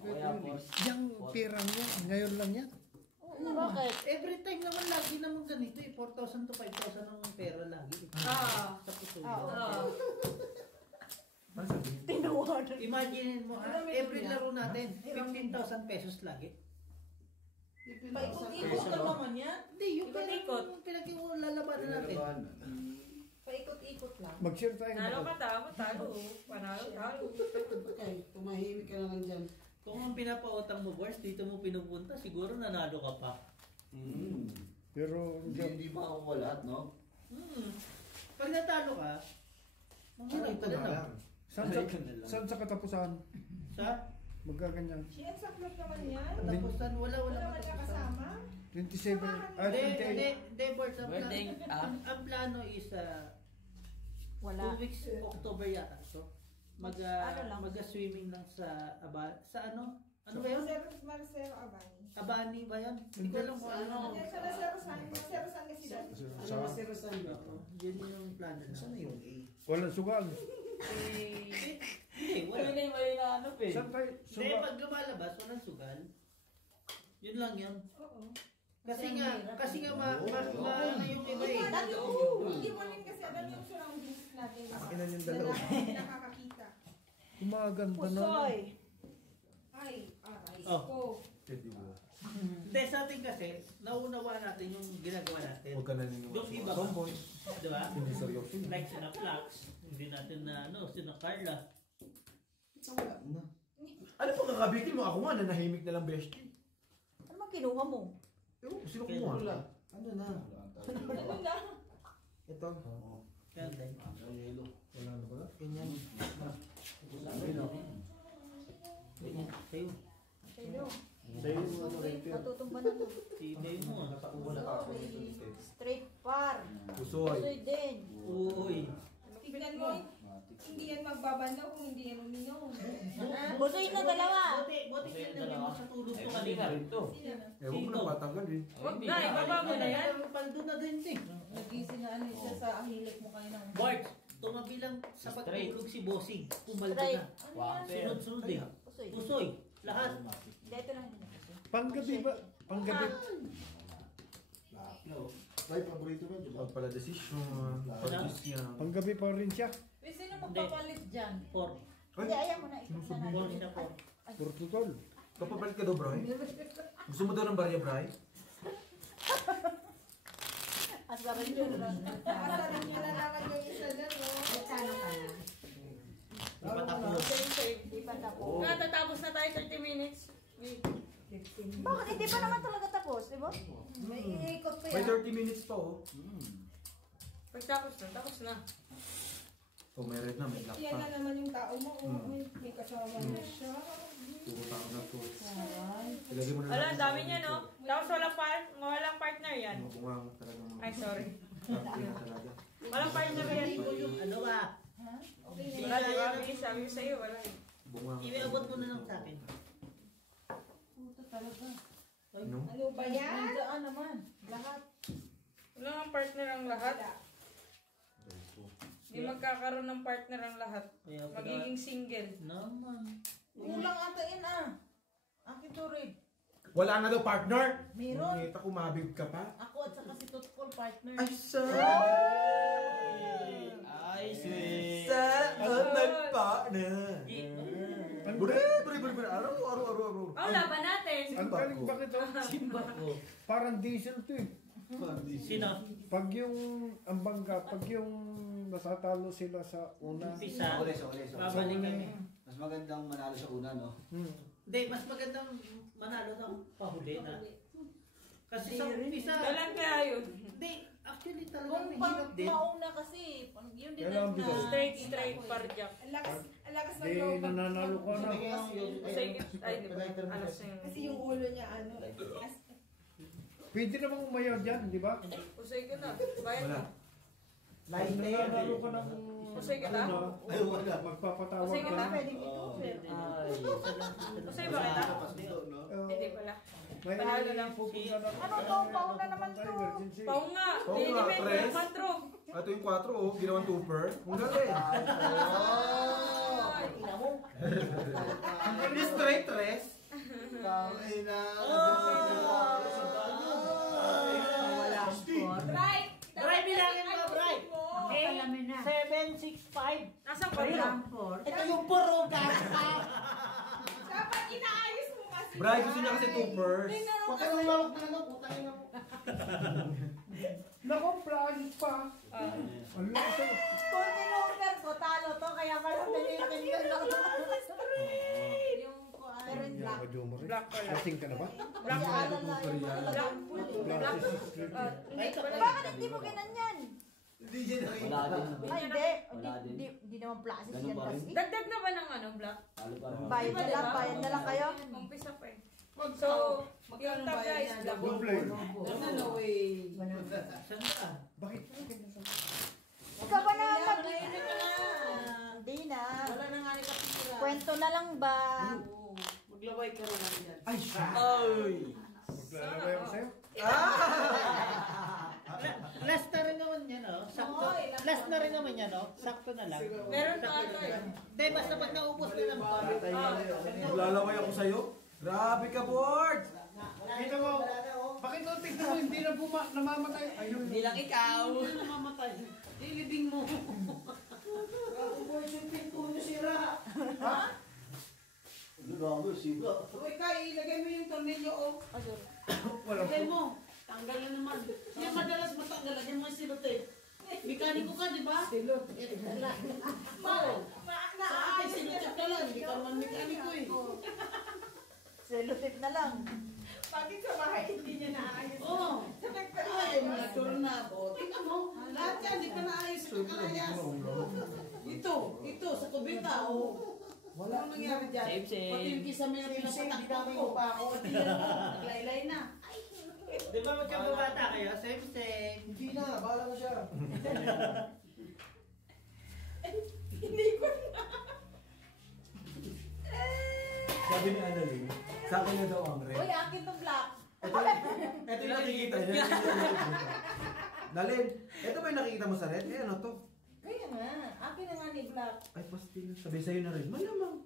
Yung pera niya, ngayon lang yan. Bakit? Every time naman lagi naman ganito eh. 4,000 to 5,000 ang pera lagi. Sa puso yun. Tinawanan. Imagine mo, every laro natin, 15,000 pesos lagi. Paikot-ikot lang naman yan. Hindi, yung pinag-lalabanan natin. Paikot-ikot lang. Mag-share tayo. Talo ka, talo. Panalo, talo. Okay, tumahimik ka na lang dyan. Kung ang pinapautang mo, boys, dito mo pinupunta, siguro nanalo ka pa. Pero Hindi ba ako lahat, no? Pag natalo ka, manghirap ka na lang. saan sa katapusan? Sa? Magkaganyan. Yan sa club naman yan. Katapusan, wala Naman niya kasama. 27. Hindi, boys, ang plano is Wala. 2 weeks October yata ito. Mag-swimming lang sa ano? Ano ba yun? Marcelo Abani. Abani ba yan? Hindi ko alam kung ano. Yan sa Maserosan kasi dyan. Masirasan ba? Yun yung plano na. Saan na yung A? Walang sugal. Hindi, wala. Hindi na yung ano eh. Saan tayo? Hindi, pag lumalabas, walang sugal. Yun lang yun. Oo. Kasi nga yung iba eh. Hindi mo rin kasi alam yung surroundings natin. Akin yung dalawa. Nakakakita. Gumaganda na. Pusoy. Ay, aray Oh. ko. Hindi, sa atin kasi, nauunawa natin yung ginagawa natin. Huwag ka na niniwala. Yung iba ba? Di ba? Hindi seryoso. Like sina Flax, hindi natin na sina Carla. Wala na. Ano pang kakabitin mo? Ako nga, nanahimik na lang bestie. Ano bang kinuha mo? Ewan, sino kumuha? Ano na? Ano na? Ito. Oo. Kaya tayo. Wala na pala? Ganyan. Ganyan. Sa'yo. Sa'yo. Sa'yo mo ano rin yun. Natutumba na to. Sa'yo mo. Napakuha na ako. Straight par. Pusoy. Pusoy din. Uy. Tignan mo, hindi yan magbabandaw kung hindi yan uminom. Pusoy na dalawa. Buti sila mo sa tulog ko kanina. Ewan ko na patanggal eh. Huwag na, ibaba mo na yan. Paldo na din eh. Nagising na ano isa sa ahilik mo kayo ng... Bart, tumabi lang sa pagtulog si Bossing. Pumaldo na. Sunod-sunod eh. Pusoy. Pusoy. Lahat. Dito lang din. Panggabi ba? Panggabi. Ay, paborito mo yun. Pag pala decision. Pag-decision. Panggabi pa rin siya. Sino magpapalit dyan? 4. Hindi, ayaw mo na. Ikot na natin. 4 siya 4. Portutol. Kapapalit ka daw, Bray? Gusto mo daw ng barya, Bray? Asaran yun. Asaran niya na naman yung isa dyan, no? Sana ka na. Ipatapos. Di pa tapos. Natatapos na tayo 30 minutes. Bakit? Hindi pa naman talaga tapos, di ba? May iikot pa May yan. 30 minutes pa, oh. Pagtapos na, tapos na. Oh, meron na, may lock Yan pa. na naman yung tao mo. May kasama na siya. Puro tao na to. Ilagay mo na Ala, lang. ang dami niya, no? Tapos walang partner yan. Bungang talaga mga. Ay, sorry. Talaga. Walang partner yan. Ano ba? Okay na Wala, di ba? Sabi ko sa'yo, wala. Bungang. Iwiabot mo na lang sa akin. Puto talaga. Ano? Ano ba yan? Nandiyan naman. Lahat. Wala ang partner ang lahat. Hindi magkakaroon ng partner ang lahat. Magiging single. Naman. Kulang ata yun Akin to rin. Wala na daw, partner! Meron. Ngita, kumabig ka pa. Ako at saka si Tutkol partner. Ay, sir! Ay, sweet. Sa nagpa-partner. Bure. Araw. Oh, laban natin. Ang galing bakit oh? Simba ko. Parang diesel to eh. Sino? Pag yung ang bangga, pag yung nasatalo sila sa una. Umpisa. Sorry. Babalik kami. Mas magandang manalo sa una, no? Hindi, mas magandang manalo ng pahuli na. Kasi sa umpisa. Kailan kaya yun? Hindi, actually talagang Kung mahirap pang din. mauna kasi, yun din Kailangan bigas. Straight parjak. Ang lakas ng Di loob. nananalo ka na. Ay, di ba? Alas na yun. Kasi yung ulo niya, ano, Pwede namang umayaw dyan, di ba? Usay ka na. Bayad Wala. na. Pag nananalo ka ng Usay ka na? Ay, wala. magpapatawag Usay ka ka na? na. pwede dito. Usay ba kita? Hindi pala. May Panalo lang. pupunta na. Ano to? Pauna naman to. Emergency. Pao nga. Pao Hindi nga, depende. tres. Patro. Ito yung 4, oh. Ginawang tupper. Ang galing. Ina mo. Hindi straight dress. Wala ang score. Bright! Bray, bilangin mo, Bray. Alamin na. 7, 6, 5. Nasaan ba Wala yun? ang score. Ito yung puro Dapat inaayos mo kasi. Bray, gusto niya kasi tuppers. Huwag ka nang lawak na ano, putangin mo. Nako, plagi pa. Ano na kasi? Kung tinumper ko, talo to, kaya pala tinitingnan ako. Yung pero yung black. Black pala. Lasing ka na ba? Black Si pala. Alan na yung talagang full. Black is straight. Hindi ko pala. Bakit hindi mo ganyan? Hindi niya nakita. Wala din. Ay, hindi. Wala din. Hindi naman plasis Ganun yan pa rin. kasi. Dagdag na ba ng ano, black? Talo pa rin. Bayad na lang kayo. Umpisa pa eh. So, yung tabla is black. Blue flame. Ano, eh. Saan ka? Bakit? Ikaw ba na mag... Naiinit ka na. Hindi na. Wala na nga ni kapitira. Kwento na lang ba? Oo. Maglaway ka na lang dyan. Ay, siya. Maglalabay ako sa'yo? Last na rin naman yan, oh. Sakto. Last na rin naman yan, oh. Sakto na lang. Meron pa ano eh. Hindi, basta pag naubos na lang. Maglalaway ako sa'yo. Grabe ka, board! Kita mo, bakit ito tignan mo, hindi na namamatay? Ayun. Hindi na namamatay. Ilibing mo. Ako boy, yung pinto mo sira. Grabe, siga. Uy, Kai, ilagay mo yung tornilyo, oh. Wala Ilagay po. mo. Tanggal na naman. Yan madalas matanggal. Lagyan mo yung silot eh. Mekaniko ka, di ba? Silot. Oo. Sa akin, silot ka lang. Hindi ka naman mekaniko eh. Selotip na lang. Bakit sa bahay hindi niya naayos? Oo. Sa nagpa- Ay, mga doorknob. Tingnan mo. Lahat yan, di ka naayos sa kalayas. Ito, sa kubita, oh. Wala nang nangyari dyan. Same. Pati yung kisame na pinapatakpak ko pa ako. At yan mo, naglaylay na. Di ba magkababata kayo? Same. Hindi na, bahala mo siya. Hindi ko na. Sabi ni Annalyn, sa akin na daw ang red. Uy, akin to black. Ito yung nakikita niya. Nalin, ito ba yung nakikita mo sa red? Eh, ano to? Kaya nga, akin na nga ni Black. Ay, pastil. Sabi sa'yo na red. Malamang.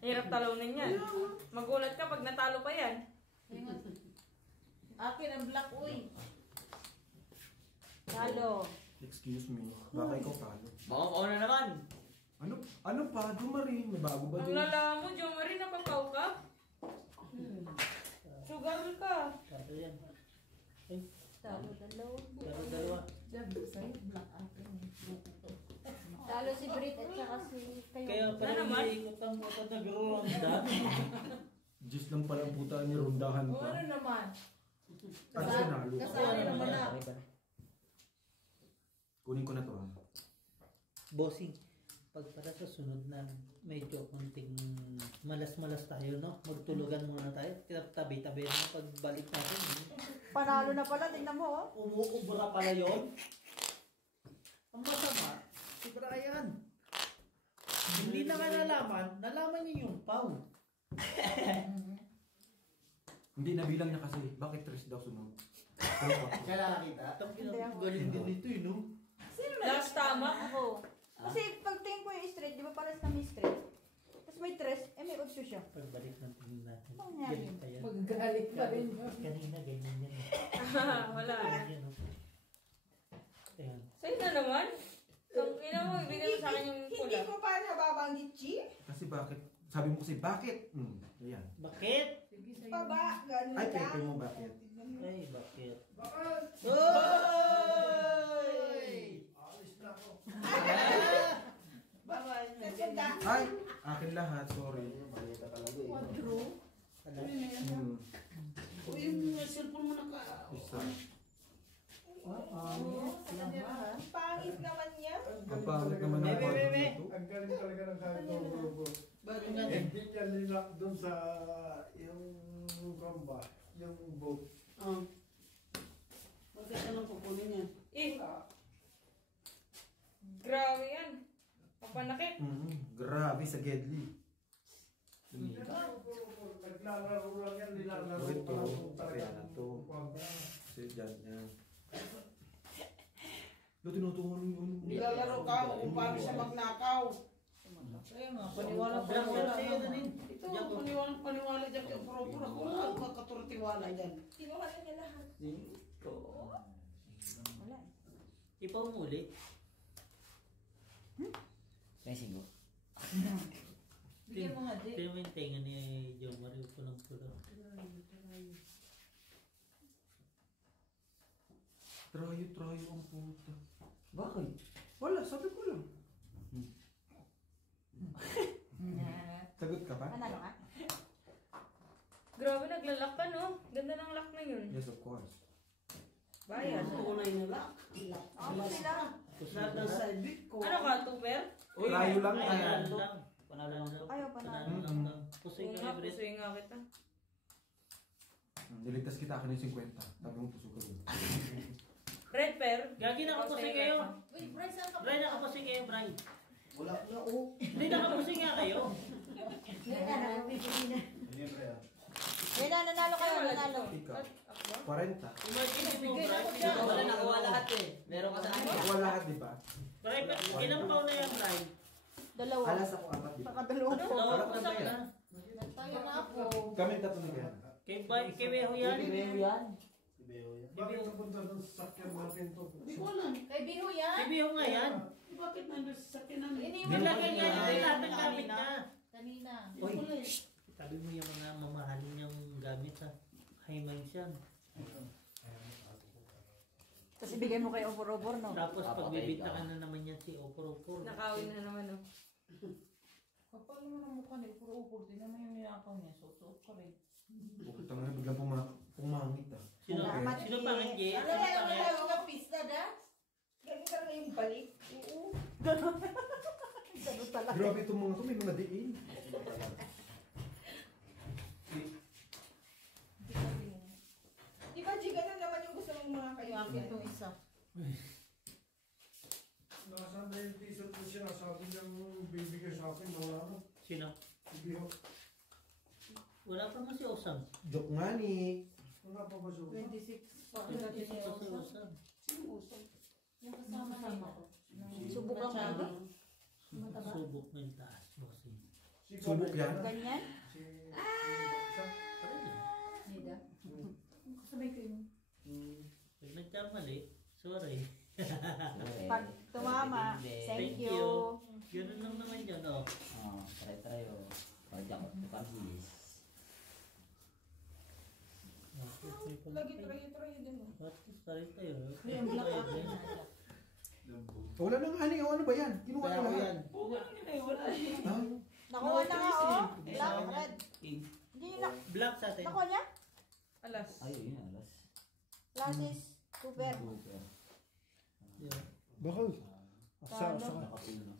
Hirap talunin yan. Magulat ka pag natalo pa yan. Akin ang Black, uy. Talo. Excuse me. Baka ikaw talo. Baka ako na naman. Ano pa? Dumari. May bago ba Ang doon? lala mo, Jo Marie, napapaw ka? Sugar ka. Talo yan. Talo, dalawa. Dalawa. Talo si Brit at saka si kayo. Kaya Na pala naman? umiikot ang mga nag-ronda. Diyos lang pala ang puta ni Rondahan O pa. ano naman? Ano sinalo? Kasali naman na. Kunin ko na to. Bossing, pag para sa sunod na medyo konting malas-malas tayo, no? Magtulugan muna tayo. Tabi-tabi na pagbalik natin. Panalo na pala, tingnan mo oh. Umuubra pala yun. Ang masama, si Brian. Hindi na nga nalaman niya yung pau. Hindi, nabilang niya kasi. Bakit 3 daw sunod? Kailangan kita. Galing din dito, no? Last tama. Ako. Kasi pagtingin ko yung straight, di ba pares kami straight? Tapos may tres, may 8 siya. Pagbalik ng tingin natin. Ano nangyari? Galing pa yan. Magagalit pa rin yun. Kanina, ganyan yan. Wala. Ganyan, no? Ayan. Sa'yo na naman. Kung ina mo, ibigay mo sa akin yung Hindi pula. ko pa nababanggit, Chi. Kasi bakit? Sabi mo kasi bakit? Ayan. Bakit? Baba, ganun Ay, lang. pepe mo bakit? Ay, bakit? Oy! Alis na ako. Bawal na Nagpunta. Ay, akin lahat. Sorry. Mali ka talaga eh. Quadro. Ano? Uy, yung cellphone mo naka... Isa. Ang pangit naman niya. Ang pangit naman ng Bebe, barbie bebe. na to. Ang galing talaga ng kahit grupo. Ba't Ang nga? galing. Hindi niya linak doon sa yung kamba, yung boat. Bakit ka lang kukunin yan? Eh, grabe yan. Papanakit. Grabe sa Gedli. Naglalaro lang yan, nilalaro Ito, pa lang kung talaga. kaya na to. Kasi dyan yan. Tinutungan yung... Nilalaro ka o kung paano siya magnakaw. Kaya nga, paniwala pa Black wala. belt sa'yo na rin. Ito, paniwala dyan kay Opro-Opro. Ako lang magkaturatiwala dyan. Kinuha na niya lahat. Wala. Ipaw mo ulit. Racing ko. Bigyan mo nga, Di. Tingnan mo yung tenga ni Joe Mario pulang-pula. Trayo ang puta. Bakit? Wala, sabi ko lang. Sagot ka pa? Panalo ka? Grabe, naglalak ka, no? Ganda ng lock na yun. Yes, of course. Bayan. Tunay na lang. Ako sila. Lahat ng side beat ko. Ano ka, tuber? Trayo lang Ay, tayo. panalo lang. Panalo lang. Kayo, panalo. Panalo lang. Pusoy Oo ka nga, libre. pusoy nga kita. Niligtas kita akin yung 50. Sabi mo puso ka dun. Red pair. Gagi, nakapusing kayo. Uy, Bryce, saan ka Bray, nakapusing kayo, Bray. Wala na oh. Hindi, nakapusing nga kayo. Eh, nanalo kayo, nanalo. Ikaw. Ako ba? 40. Imagine mo, Bigay Bray. ako dyan. Wala nakuha lahat eh. Meron ka sa akin. Nakuha lahat, di ba? Bray, ilang taon na yan, Bray? Dalawa. Alas ako 4, di ba? Nakadalawa po. Dalawa po sa na. Tayo na ako. Kami tatlo na kaya. Kay Weho yan. Bibeo yan. Bakit napunta doon sa sakyan natin to? Hindi ko alam. Kay Bino Kay yan. Weho nga yan. Bakit nandun sa sakin namin? Nilagay niya yung lahat ng gamit niya. Kanina. Uy, sabi mo yung mga mamahalin niyang gamit sa high minds yan. Tapos ibigay mo kay Opor-Opor, no? Tapos pagbibita ka na naman yan si Opor-Opor. Nakawin na naman, no? Kapal naman ang mukha ni Opor-Opor. Tingnan mo yung nilakaw niya. Suot-suot ka rin. Bukit ang na biglang pumangit ah. Sino? Salamat, Sino pangit, Jay? Ano kaya naman tayo ng pista, da? Ganun ka na yung balik. Oo. Ganun talaga. Grabe itong mga to, may mga diin. Di ba, G, ganun naman yung gusto mong mga kayo. Bakit itong isa? Nasaan na yung t-shirt ko siya? Sabi niyang bibigay sa akin. Wala na. Sino? Sige ho. Wala pa mo si Osam. Joke nga ni. Wala pa ba siya? 26 pa. Wala si Osam. Yung kasama ko. Subok lang ba? Subok mo yung taas. Bossing. Subok yan. Ganyan? Si... Nida. Kasabay ko yun. Pag nagkamali, sorry. Pag tumama, thank you. Ganun lang naman yun, oh. Try oh. Pagyak ko. Pagis. Lagi trayo din mo. Sorry tayo. Wala nang ani. Ano ba yan? Kinuha na lahat. Ha? Nakuha na nga, oh. Black, red. Hindi na. Black sa atin. Nakuha niya? Alas. Ay, yun alas. Last is super. Yeah. Bakal. Asa, Talo. asa. Nakapil na.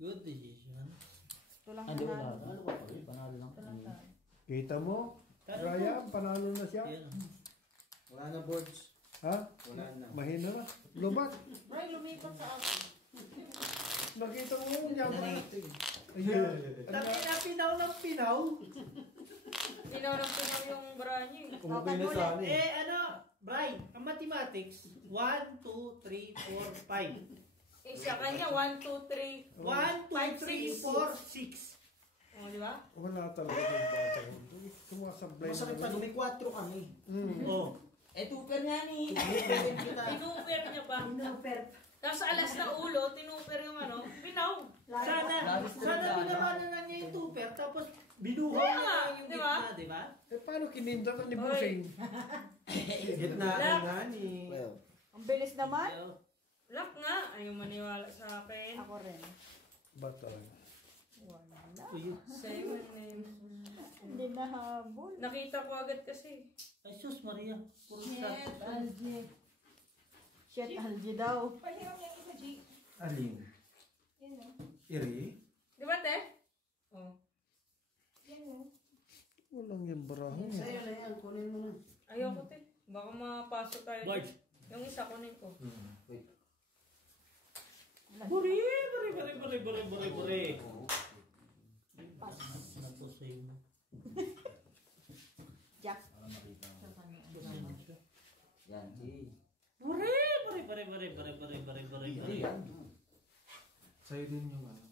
Good decision. Ito lang Hindi wala. nanalo. Ano ba pa? Panalo lang. Kita mo? Ryan, panalo na siya. Yan. Wala na boards. Ha? Wala na. Mahina na. Lubat. Bray, lumipat sa akin. Nakita mo yung yaman. Tapi na pinaw ng pinaw. Pinaw ng pinaw yung branyo. Kumukay na sa akin. Ano, Bray, ang mathematics, 1, 2, 3, 4, 5. Siya kanya, 1, 2, 3. 1, 2, 3, 4, 6. O, di ba? Wala talaga yung bata ko. Sumasablay na. Masakit pa, may 4 kami. Oh. Eh, tuper nga ni. Tinuper niya pa. Super. Tapos alas na ulo, tinuper yung ano, pinaw. Sana binamanan na niya yung tuper, tapos binuhaw Kaya na nga, niya yung di ba? gitna, di ba? Eh, paano kininda ka ni Busing? Gitna na nga ni. Ang bilis naman. Lock nga. Ayaw maniwala sa akin. Ako rin. Bata. Wala. Uy, Same name. Hindi nahabol. Nakita ko agad kasi. ay sus Maria, puro Shit, shot. Algie. Shit, Algie daw. Pahiram yan isa, G. Aling. Yan o. Iri. Di ba, te? Oh. Yan o. Walang yung barahan. Sa'yo na yan. Kunin mo na. Ayoko, te. Baka mapasok tayo. Bart. Yung isa kunin ko. Wait. Buri. Napusoy mo. Jack. Yan, si. Buri. Sa'yo din yung ano.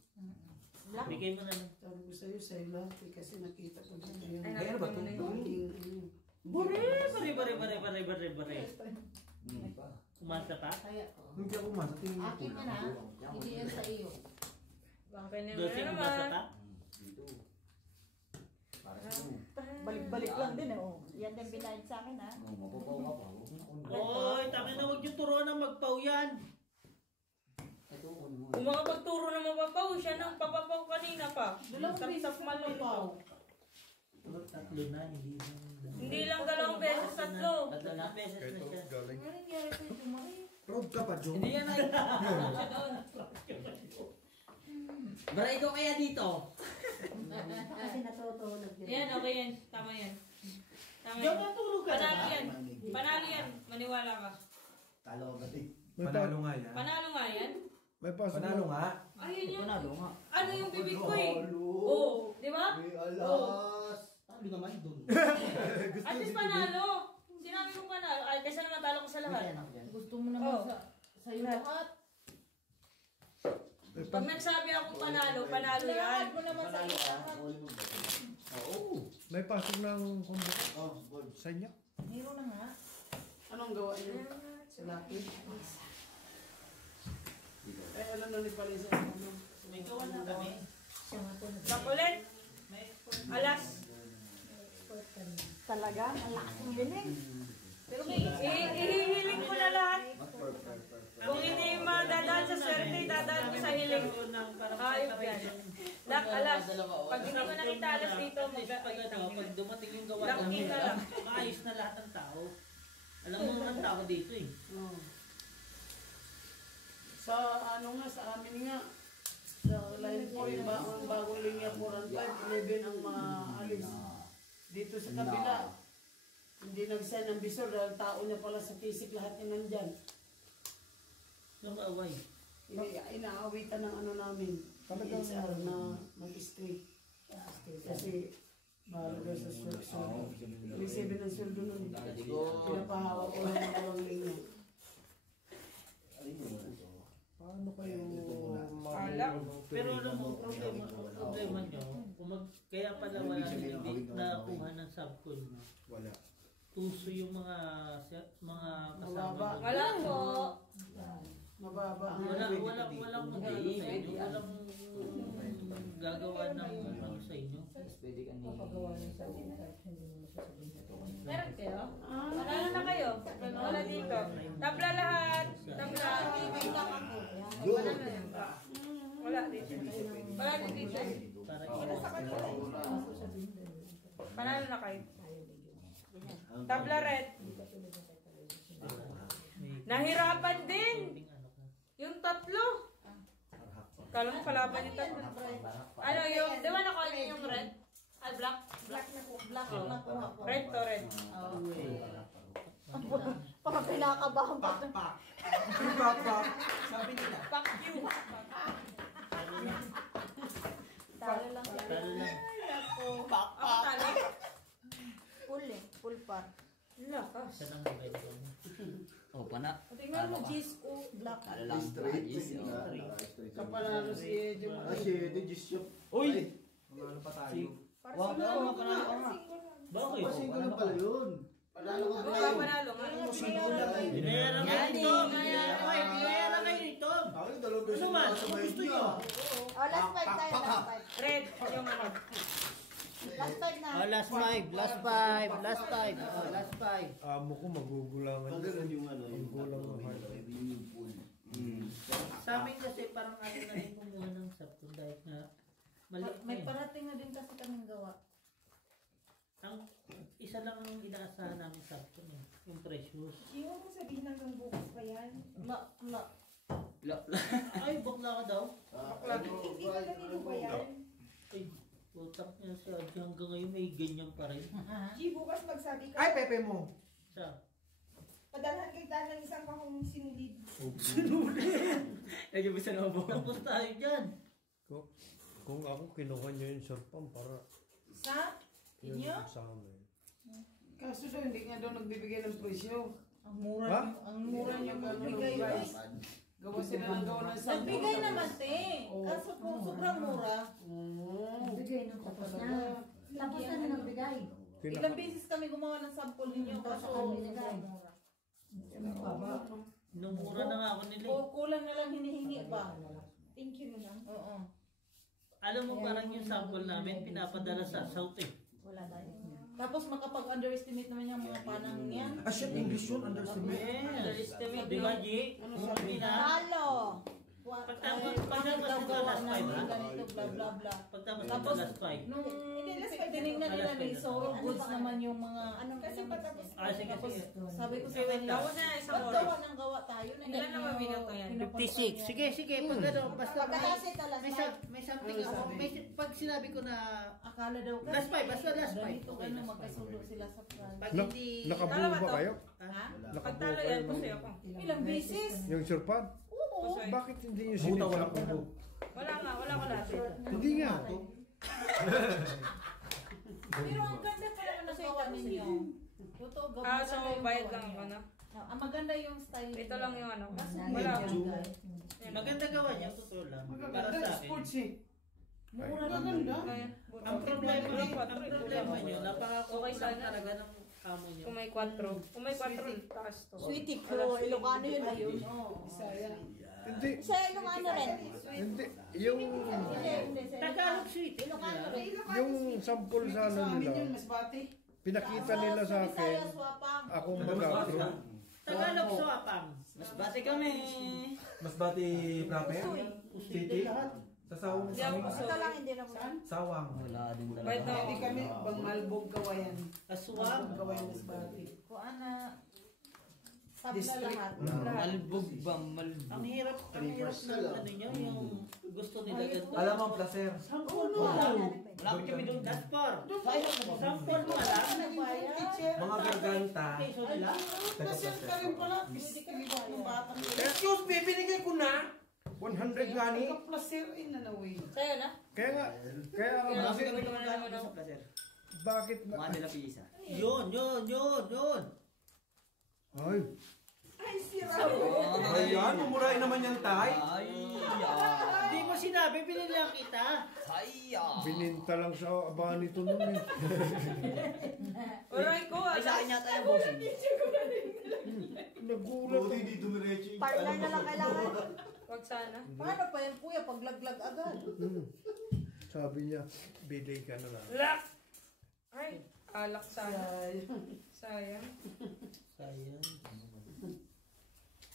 Bigay mo na lang. Sabi ko sa'yo, sa'yo lahat eh, kasi nakita ko din ngayon. Ay, ano ba ito? Bare. Umasa pa? Kaya, Hindi ako umasa. Tingin ko akin ka na, hindi yan sa iyo. Bangkay na Dosing umasa naman. pa? Dito. Para sa mo. Balik-balik lang din oh. Yan din binayad sa akin ha. Mapapaw ka pa. Oy, tangin na, huwag yung turuan ng magpaw yan. Ito, kunin mo. Kung makapagturo na mapapaw, siya nang papapaw kanina pa. Tap-tap malungkot. Tatlo na, hindi lang. Hindi lang 2 beses, 3. Tatlong beses na Ito, siya. galing. Ano nangyari ko ito, Mari? Proud ka pa, Jong. Hindi yan ay. Siya doon. Bara, ikaw kaya dito. Kasi natutulog din. Yan, okay yan. Tama yan. Tama Diyan yan. matulog ka Panalo na. yan. Panalo yan. Maniwala ka. Panalo nga yan. Panalo nga yan. May pasok Panalo nga. Ayun yun. Panalo nga. Ano yung bibig ko eh? Oo. Di ba? Panalo naman dun. At least panalo. Sinabi ko panalo. Ay, kasi naman talo ko sa lahat. Gusto mo naman Oh. sa'yo lahat. Pag nagsabi akong panalo, panalo Lahat yan. mo naman sa'yo lahat. Oo. May pasok ng sa inyo. Meron na nga. Anong gawa niyo? Si Lucky? Eh, alam na ni Palisa. May gawa na kami. Siya nga po Back ulit. Alas. Talaga, malakas ang biling. Pero ihihiling ko na lahat. Kung hindi madadaan sa swerte, dadaan ko sa hiling. Ayop yan. Lak, alas. Pag hindi ko nakita alas dito, Pag dumating yung gawa Laki na lang. maayos na lahat ng tao. Alam mo ang tao dito eh. Oh. Sa ano nga, sa amin nga, sa line 4, ang bagong linya 4 and 5, 11 ang mga alis. Dito sa kabila, hindi nag-send ng bisor dahil tao niya pala sa kisik lahat yung nandyan. Yung away. Inaawitan ng ano namin, PHR na mag-stay. Kasi mahalaga sa sweldo. May 7 ang sweldo nun. Pinapahawak ko lang ang walang linya. Paano kayo Pero alam mo, problema nyo, kaya pala wala hindi na kuha ng subcon mo. Wala. Tuso yung mga kasama Mababa. mo. Wala po. Mababa ang Walang magagawa sa inyo. Walang gagawa ng ano sa inyo. Pwede ka ni... Meron kayo? Panalo na kayo. Wala dito. Tabla lahat. Tabla. Panalo na yun. Wala dito. Wala din dito. Para Panalo na kayo. Tabla red. Nahirapan din. Yung 3. Kala mo kalaban yung 3. Ano yung, di ba nakuha niyo yung red? Ay, black? Black na po, black na nakuha ko. Red to red. Parang pinakabahan pa. Sabi nila. Fuck you. Talo lang siya. Talo lang. Ako talo. Full eh, full par. Lakas. Siya lang mabait ko. Oh, pana. Tingnan mo, Gis o black. Talo lang. Yes. kapanalo si Ejo. Uy! Ano pa tayo? Wag na ako panalo ka nga. Bakit? Panalo ko Oo, panalo nga. Binayaran kayo nito! Binayaran kayo nito! Ano man? Kung gusto nyo? Oh, last five tayo, last five. Red yung ano. Last five na. Last five. Amo ko magugulangan. Magugulang ng heart. Sa amin kasi parang atin na rin kumuha ng subcon dahil nga maliit na May eh. parating na din kasi kaming gawa. Ang isa lang ang inaasahan namin subcon eh, yung precious. Iwan mo sabihin hanggang bukas pa yan. Ay, bakla ka daw? Hindi ba ganito ba yan? Ay, utak niya si Adji hanggang ngayon may ganyan pa rin. G, bukas magsabi ka. Ay, Pepe mo! Padalhan kita ng isang kahong sinulid. Lagi ba sa loob? Tapos tayo dyan. Kung ako kinuha niyo yung surpam para Sa yun inyo? sa amin. Kaso daw, hindi nga daw nagbibigay ng presyo. Ang mura Ha? niyo, ang mura niyo magbigay. guys. Gawa sila ng gawa ng sample. Nagbigay naman, te. Oo. Kaso kung sobrang mura. Nagbigay nung tapos na. Tapos na na nagbigay. Ilang beses kami gumawa ng sample ninyo. Kaso sobrang mura. Numura na nga ako nila. Kulang na lang hinihingi pa. Thank you na lang. Oo. Alam mo, parang yung sample namin, pinapadala sa South eh. Wala tayo. Tapos makapag-underestimate naman yung mga panang yan. Ah, shit, English yun, underestimate. Yes. Di ba, G? Sabi na. Halo! Pagtapos Pangit daw ng gawa last namin five, ha? ganito, bla bla bla. Pagtapos ng Tapos, last five. nung Hindi, last five tinignan na. nila Last ni five na. so goods naman yung mga ano Kasi patapos Sige, tapos sige. sabi ko sa Wait kanila, lang, na isang ba't oras. gawa ng gawa tayo? Ilan na ba minuto yan? 56. Sige, sige. Pag ano, basta Pagkatapos ito, last may, five. may something ako. May, pag sinabi ko na Akala daw kasi last five, basta last five. ganito Okay, ano, last five. magkasundo sila sa France. Pag Na, hindi... nakabuo Dalawa ba to. kayo? Ha? Pagtalo yan, kasi ako. Ilang beses? Yung surpad? Oo. Pusoy. Bakit hindi nyo Buta, wala sinisa? ko. Wala nga, wala ko lahat. Hindi nga. Pero ang ganda pala ng gawa ninyo. Totoo, gawa. Ah, so maganda yung bayad gawa lang niyo. ako na. Ang maganda yung style. Ito lang yung ano. Wala. Wala. Maganda gawa niya, totoo lang. Para Magaganda, sa akin. sports eh. Mura lang. Maganda. Ayan. Ang problema nyo, napakakuha Okay, lang sana. talaga ng amo nyo. Kung may 4. Kung may 4, taas to. Sweetie Pro, Ilocano yun ayun. Bisaya. Hindi. Sa Ilocano rin. Hindi. Yung, Tagalog sweet. Ilocano rin. yung sample sa ano Sa amin yun, nila, mas bati. pinakita nila sa akin, Bisaya, Swapang. akong mag-approve. Tagalog swapang. Mas bati kami. Mas bati proper? City? Sa sawang Hindi ako gusto. Ito lang hindi naman. Sawang. Wala din Bayad na talaga. Hindi kami, bang malbog kawayan. Aswang. Malbog kawayan, mas bati. Kuan na tabla District. lahat. Malbog ba? Malbog. Ang hirap ng ano nyo, yung gusto nila ganito. Alam mo ang placer. Sample mo Oo. lang. Malapit kami doon. That's for. Sample mo lang. Teacher. Mga garganta. Peso nila. Nasir ka rin pala. Bisikilibot ng batang yun. Excuse me, binigay ko na. 100 gani. Pagka-placer, inanaway. Sa'yo na? Kaya nga, kaya nga, Kaya kasi, gawin ko na naman ako. bakit na, Manila Pisa. Yun. ay, Ayan, mumurahin naman yan, tay. Ay, Hindi mo sinabi, binili lang kita. Saya. bininta lang sa aba nito nun eh. Aray ko, Ay, sa akin yata yung bossing. Nagulat. Partner na lang kailangan. Wag sana. Paano pa yan kuya? Paglaglag agad. Sabi niya, bili ka na lang. Lak! Ay, alak sana. Sayang. Sayang.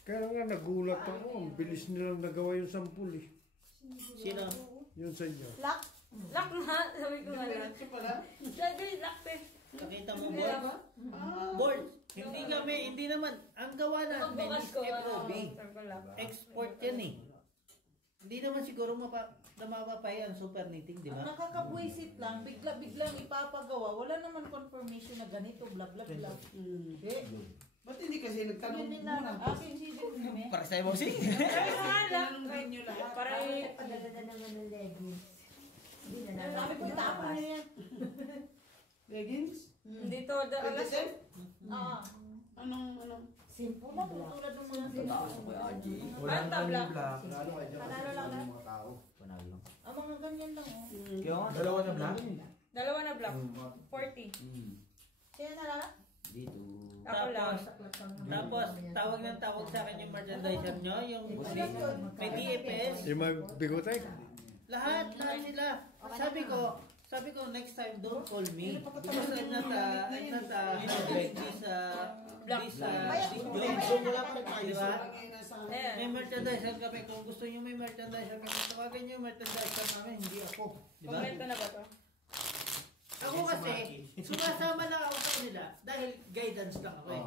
Kaya nga nagulat ako, ang bilis nilang nagawa yung sampul eh. Sino? Yun sa inyo. Lock. Lak na! Sabi ko nga lak. Diretso pala. Sabi, lak eh. Nakita mo Kaya board? ba? Board. Hindi naman. Ang gawa namin Pagbukas is ko, FOB. sabi ko lak. Export yan eh. Hindi naman siguro mapapay ang super knitting, di Ang ba? nakakabwisit lang, bigla-biglang ipapagawa. Wala naman confirmation na ganito, bla bla bla. Ba't hindi kasi nagtanong Hindi muna? na, akin si kami. Para sa'yo, bossing. Sabi ko nga lak. Tinanong din nyo lahat. Para Padagdagan naman ng leggings. Hindi na naman. Sabi ko, tapon na yan. Leggings? hindi to, alas. 27? Ah, Anong? simple lang, tulad ng mga Tataas ko kay Aji. Walang tabla. kanila. Panalo lang na. Panalo lang. Ang mga ganyan lang, oh. Kaya nga. Dalawa na black? Dalawa na block. 40. Sino na lang? Dito. Ako lang. Tapos, tawag sa akin yung merchandiser nyo, yung may DFS. Yung mga bigote? Lahat sila. Sabi ko, next time, don't call me. Because I'm not this job. Wala pa tayo, ha? Ayan. May merchandiser kami. Kung gusto nyo may merchandiser kami, tawagan nyo yung merchandiser namin, hindi ako. Di ba? Komento na ba to? Ako kasi, sumasama lang ako sa kanila dahil guidance lang ako eh.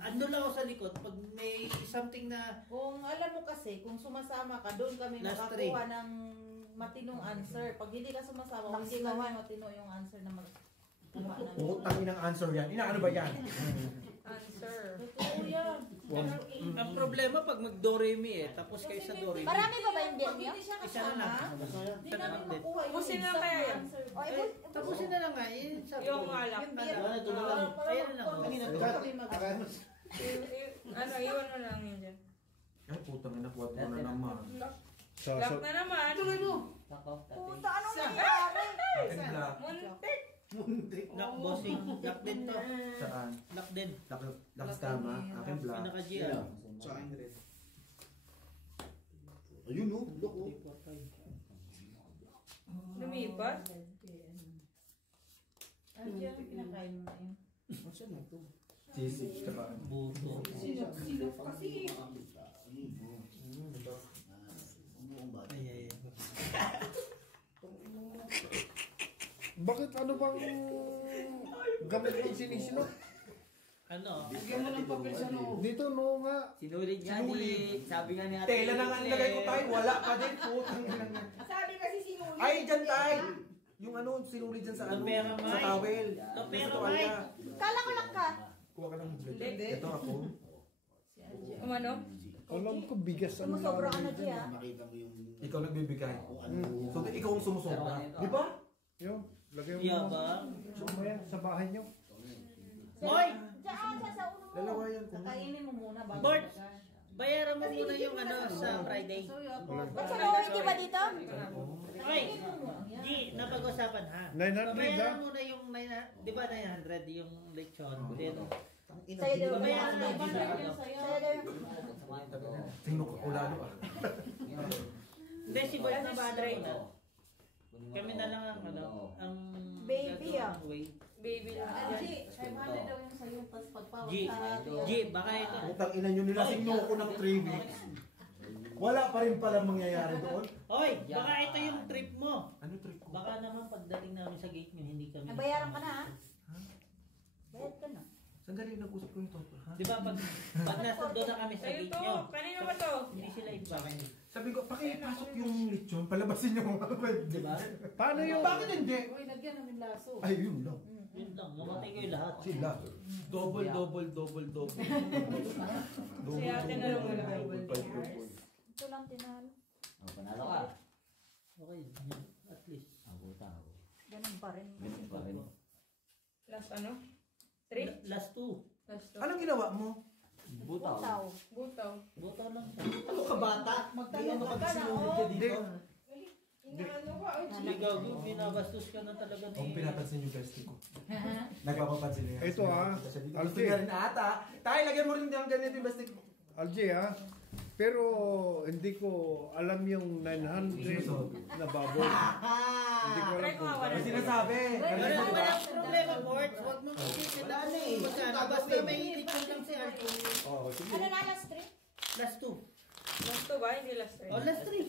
Ando lang ako sa likod pag may something na Kung alam mo kasi, kung sumasama ka, doon kami Last makakuha ng matinong answer. Pag hindi ka sumasama, hindi kami matino yung answer na magkuha namin. Utang inang answer yan. Inaano ba yan? Answer. Totoo yan. ang problema pag mag-do-re-mi eh, tapos kayo sa do-re-mi. Marami ba ba yung Pag bill niyo? hindi siya Isa na lang. kasama, hindi namin makuha yung Ubusin na exact kaya yan? answer. O, Eh, tapusin na lang nga. Eh, sabi Yung ko. alak. Yung beer. Ayan na lang. Kanina Kanina ko kami mag- Ano, iwan mo lang yun dyan. Ay, putang ina, 4 na naman. Sa, Lock na naman. Tuloy mo. Puta, anong nangyari? Akin black. Muntik. Lock, bossing. Lock din to. Saan? Lock din. Lock tama. Akin black. Pinaka-G Sa akin red. Ayun no, look oh. Lumipas. Ano yung pinakain mo na yun? Saan na ito? Sisig. Tsaka. Buto. Sinop kasi. Ay. bakit ano bang gamit ng sinisinok? Ano? Bigyan mo ng papel sa loob. Dito no nga. Sinulit niya ni, sabi nga ni ate. Tela na nga nilagay ko tayo. Wala pa din. Putang ina. Sabi kasi sinulit. Ay, dyan tayo. Yung ano, sinulit dyan sa ano. Pera, Sa Mike. towel. Pera, Sa Mike. toalya. Kala ko lang ka. Kuha ka ng blade. Hindi. Ito ako. Umano? Alam ko bigas ang Sumusobra ka na, G, ah. Makita mo yung... Ikaw nagbibigay. Kung ano. So, ikaw ang sumusobra. Di ba? Yung, lagay mo Yeah, naman. ba? Sumaya sa bahay nyo. Hoy! Diyan, sa ulo mo. Dalawa yan. Kakainin mo muna bago Bert! ka. Bayaran mo muna yung ano sa Friday. Ba't sa loyalty ba dito? Okay. G, napag-usapan ha. 900 ha? Bayaran muna yung 900, di ba 900 yung lechon? Then, Sa'yo daw. babayaran mo yung Sa'yo daw. Sino ka ulado ah. Hindi, si Bert na ba Kami na lang ang ano, ang Baby, ah. way. Baby lang. G, 500 daw yung sa'yo. Tapos pagpawag G, sa G, baka ito. Putang ina nyo, nilasing nyo ako ng 3 weeks. Wala pa rin pala mangyayari doon. Hoy, baka ito yung trip mo. Ano trick ko? Baka naman pagdating namin sa gate nyo, hindi kami. Nabayaran ka na, ha? Bayad ka na. Sandali, nag-usap ko yung topper, ha? Di ba pag nasa doon na kami sa Sa'yo gate to. nyo, Kanino ba to? hindi sila iba. Sabi ko, pakipasok yung lechon, palabasin nyo mga kwento. Di ba? Paano yung... Bakit hindi? Uy, lagyan namin laso. Ay, yun lang. Yun lang, mamatay kayo lahat. Sila. Double. Si ate na lang wala. Ito lang tinalo. Oh, panalo ka. Okay, yun, at least. Abuta ako. Ganun pa rin. Ganun pa rin. Last ano? 3? Last two. Last 2. Anong ginawa mo? Butaw. Butaw. Butaw. Botaw lang siya. Ano ka bata? Magtanong ka na, Sinunod ka oh. dito. Inaano ka? Ikaw, binabastos ka na talaga Kung ni... pinapansin yung guest ko. Nagpapapansin niya. Ito, ah. Gusto Alfie. niya rin ata. Tayo, lagyan mo rin ng ganito yung plastic. Algie ha? Pero hindi ko alam yung 900 na baboy. Hindi ko alam Try ko nga, kung wala. Ano sinasabi? Wala walang problema, Bort. Huwag mong isipin na magkano. Basta may lechon lang si Archie. Oo, sige. Ano na, last 3? Last two. Last 2 ba? Hindi last 3. Oh, last three.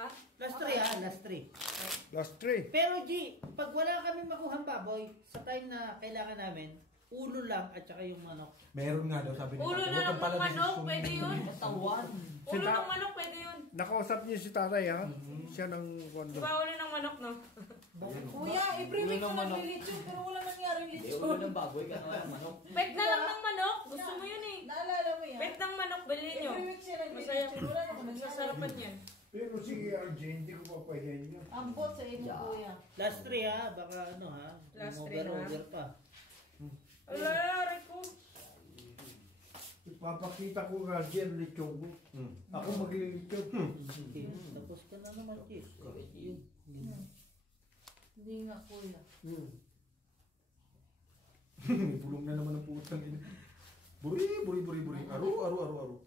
Ha? Last three ha, last three. Last 3. Pero G, pag wala kami makuhang baboy, sa time na kailangan namin, ulo lang at saka yung manok. Meron nga daw, sabi ni Ulo Tata, na huwag lang kang pala ng manok, desisyon. pwede yun. Tawan. Ulo ng manok, pwede yun. Nakausap niyo si tatay ha? Siya ng kondo. Di ba ulo ng manok, no? Kuya, every week ko naglilitsyon, pero wala nangyari Eh, litsyon. ulo ng baboy ka naman manok. Pet na lang ng manok. Gusto mo yun eh. Naalala mo yan? Pet ng manok, bilhin nyo. Every week siya Masaya. naglilitsyon, wala naman nangyari. Masasarapan yan. Pero si RJ, hindi ko papahiyan niya. Ambot sa inyo, kuya. Last three ha, baka ano ha. Last over, three na. over pa. Ala, Rico. Ipapakita ko nga dyan lechon ko. Ako maglilitsyon. Okay, tapos ka na naman, Chief. Yun. Hindi nga, kuya. Bulong na naman ang putang ina. Buri. Aro.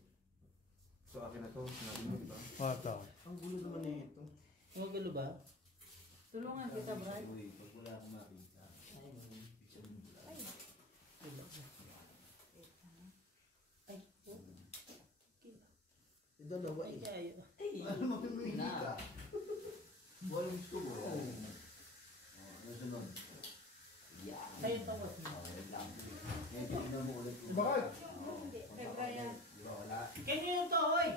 So akin na to, sinabi mo, di ba? Mata. Ang gulo naman na ito. Magulo ba? Tulungan kita, Brad. Pag wala akong makita. Ay, oh. Dalawa Ay, ay. Ano mamimili ka? Walang gusto mo. Ano sunod? Yeah. Tayo tawas mo. Wait lang. Ngayon, tingnan mo ulit. Bakit? Brian. Di ba wala? Kanyo yung to, hoy!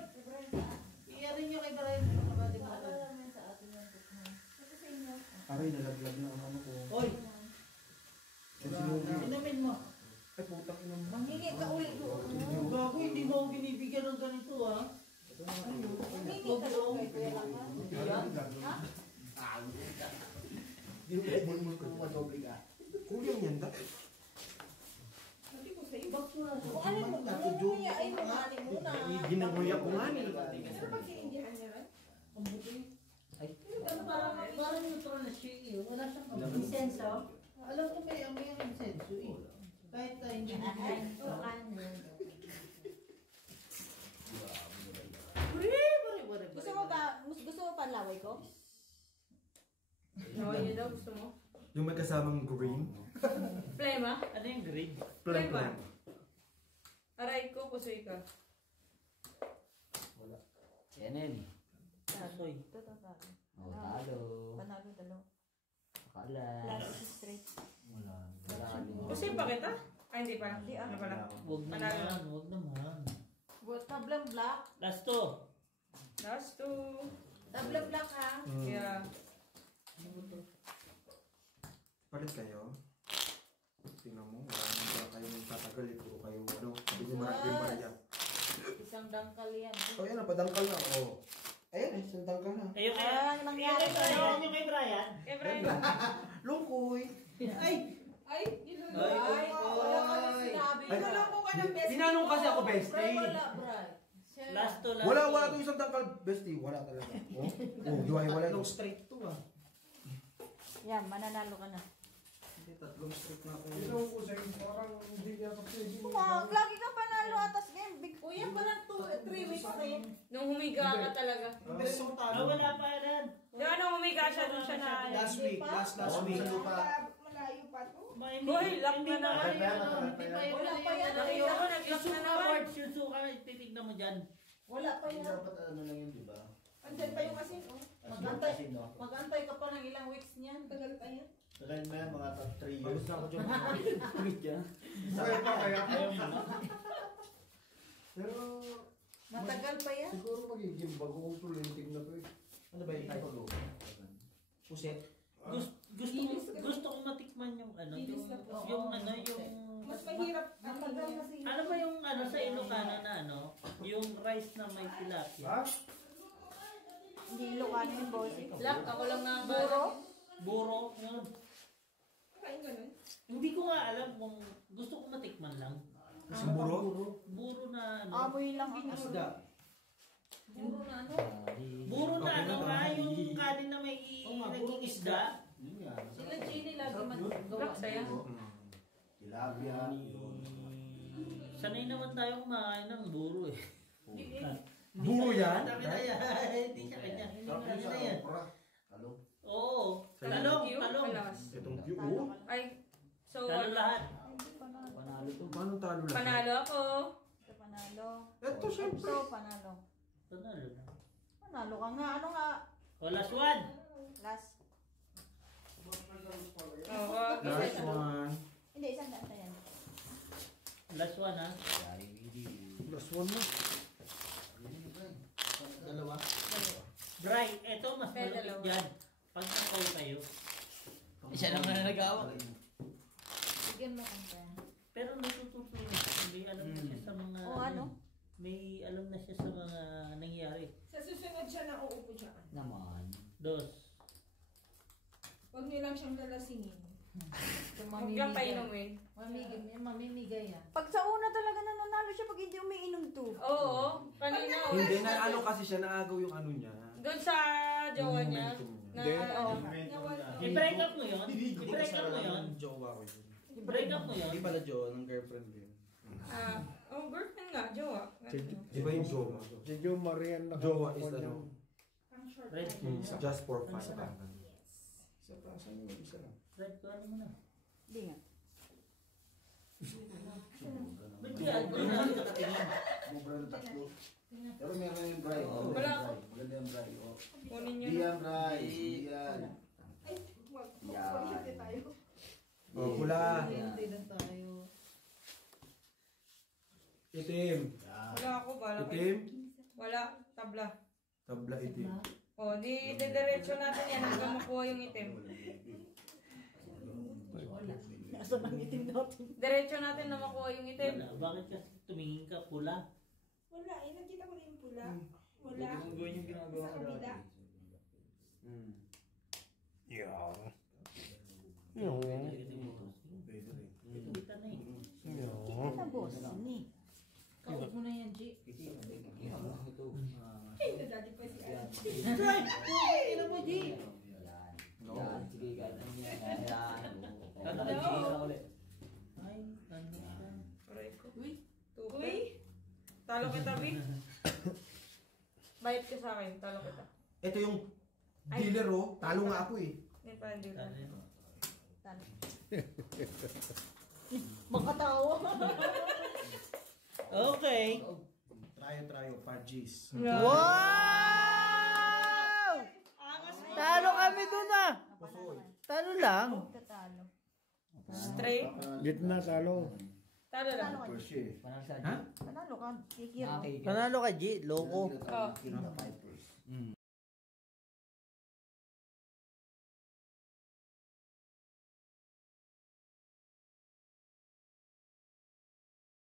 Iyarin nyo kay Brian. Kapatid mo. Paalala mo yan sa atin yung tukman. Ito sa inyo. Aray, nalaglag na ang ano ko. Hoy! Ay, sinubi. Inumin mo. Ay, putang ina mo. Manghingi ka ulit doon. Gago, hindi mo ako binibigyan ng ganito ha. Manghingi ka doon kay Kuya Lakan. Ha? Hindi mo kung madoble ka. Kulang yan, da? Kung alin mo, muna. Ginanguya ko nga ni. Pero pag sinindihan niya rin? Ang buti. Ay, Parang neutral na siya eh. Wala siyang kamoy. Insenso? Alam ko may ang insenso eh. Kahit hindi mo Gusto mo panlaway ko? No, yun daw gusto mo. Yung may kasamang green. Plema? Ano yung grade? Plema. Aray ko, pusoy ka. wala. Yan. Asoy. Ito, talo. Oh, talo. Panalo, dalo. Akala. Plus straight. Wala. Pusoy pa kita? Ay, hindi pa. Hindi, Ano pala? Huwag Panalo. naman, huwag naman. Tablang black. Last to. Last two. Tablang black ha. Yeah. Palit kayo. Tingnan mo, wala naman pala kayong tatagal eh. Puro kayo, ano, hindi nyo marating pala yan. Isang dangkal yan. Oh, yan, padangkal na. Oh. Ayan eh, isang dangkal na. Ayun Ah, nangyari sa'yo. Yung kay Brian. Eh, Brian. Lungkoy. Ay! Ay, niluloko. Ay, wala kasi sinabi. Ay, Niluloko ka ng best tinanong kasi ako, bestie. Bray, wala, Bray. Last to, last Wala, to. wala itong isang dangkal, bestie. Wala talaga. Oh, hiwa-hiwalay. Tatlong straight to ah. Yan, mananalo ka na. Hindi, tatlong straight na ako. Ito ko sa inyo, parang hindi niya pwede. Wow, lagi ka panalo atas game. Kuya, parang 3 weeks na yun. Nung humiga ka talaga. Wala pa yan. Di ba nung humiga siya, doon siya na... Last week, last week. Malayo pa to. Hoy, lock na na. Wala pa yan. Nakita ko, nag-lock na naman. Yung suka, titignan mo dyan. Wala pa yan. Dapat ano lang yun, di ba? Andyan pa yung asin, oh. Magantay ka pa ng ilang weeks niyan. Tagal pa yan. Tagal mo yan, mga top 3 years. Bagus na ako dyan. Ulit yan. Kaya pa, kaya pa. Pero, Matagal pa yan. siguro magiging bagong tulinting na to eh. Ano ba yung type of puset? Gusto kong matikman yung ano, yung Mas mahirap. Matagal kasi. ano ba yung ano sa Ilocano na ano, yung rice na may tilapia. Ha? Hindi Ilocano yung boss. Lock, ako lang na... Buro? Buro, yun. Kain ganun. Hindi ko nga alam kung gusto kong matikman lang. Siguro? Buro na ano. Amoy lang. Asda. Buro na ano? Buro na ano nga, yung kanin na may naging isda. Yun nga. Sila Jenny lagi magawa. Lock sa'yo. Tilapia. Sanay naman tayo kumain ng buro eh. Buro yan? Hindi siya kanya. Hindi na yan. Talong. Oo. Talong. Itong Q. Ay, so... Talong lahat. Panalo to. Paano talo lang? Panalo ako. Ito panalo. Ito, syempre. Ito panalo. Panalo na. Panalo ka nga. Ano nga? O, last one. Last. Oo. Last one. Hindi, isang daan yan. Last one ha. Last one na. Dalawa. Bray, eto mas Kaya malupit dalawa. dyan. Pag nakaw kayo. Siya naman na nag-awa. Bigyan mo kanta. Pero natututo na. May alam na siya sa mga... O ano? May alam na siya sa mga nangyayari. Sa susunod siya na uupo siya. Naman. Dos. Huwag niyo lang siyang lalasingin. Huwag lang painumin. Mamimigay yan. Pag sa una talaga nananalo siya pag hindi umiinom to. Oo. Kanina. Hindi na ano kasi siya naagaw yung ano niya. Doon sa jowa niya. Na ano. I-break up mo yun? I-break up mo yun? Jowa ko yun. I-break up mo yun? Hindi pala jowa, ng girlfriend ko yun. Oh, girlfriend nga, jowa. Di ba yung jowa? Jojo Marian na. Jowa is ano? Red. Just for fun. Isa pa, saan yung isa lang? Red ko ano mo na. Hindi nga. Ba't kaya ano na nakatingin? Mubra na tatlo. Pero meron yung Bray. Oh, Wala ako. Maganda yung Bray. Oh. Kunin niyo. Di yan, Bray. Di yan. Ay, wag. Yan. Kuryente tayo. Oh, pula. Hindi lang tayo. Itim. Wala ako, bala ko. Itim. Wala, tabla. Tabla itim. O, di diretso natin yan hanggang makuha yung itim. Nasa bang itim natin? Diretso natin na makuha yung itim. Wala. Bakit kasi tumingin ka pula? Wala, eh. Nakita ko na yung pula. Wala. Pwede mong gawin yung ginagawa Sa ko kabila. dati. Yeah. Pwede rin. Kita na eh. Kita na boss. Ni. Kaot mo na yan, G. sa akin, talo kita. Ito yung dealer oh. Talo nga ako eh. Hindi pa, hindi pa. Talo. Makatawa. Okay. Trayo, Pargis. Wow! Talo kami dun ah. Talo lang. Tatalo. Straight? Gitna talo. Talo lang. Percy. Panang sa Ha? Panalo ka. Kikiro. Panalo ka, G. Loko. Kita 5 first.